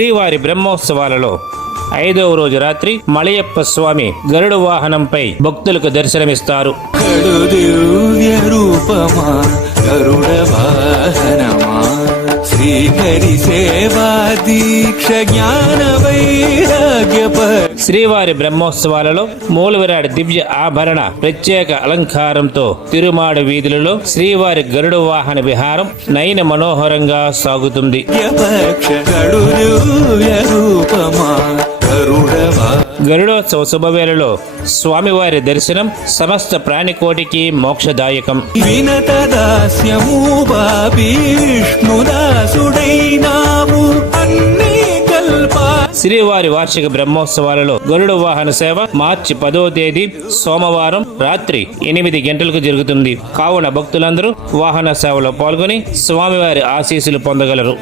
శ్రీవారి బ్రహ్మోత్సవాలలో 5వ రోజు రాత్రి మలయప్ప స్వామి గరుడ వాహనంపై భక్తులకు దర్శనమిస్తారు. శ్రీవారి బ్రహ్మోత్సవాలలో మూలవిరాట్ దివ్య ఆభరణ ప్రత్యేక అలంకారంతో తిరుమాడ వీధులలో శ్రీవారి గరుడ వాహన విహారం నయన మనోహరంగా సాగుతుంది. గరుడోత్సవ శుభవేళలో స్వామివారి దర్శనం సమస్త ప్రాణికోటికి మోక్షదాయకం. శ్రీవారి వార్షిక బ్రహ్మోత్సవాలలో గరుడ వాహన సేవ మార్చి 10వ తేదీ సోమవారం రాత్రి 8 గంటలకు జరుగుతుంది. కావున భక్తులందరూ వాహన సేవలో పాల్గొని స్వామివారి ఆశీస్సులు పొందగలరు.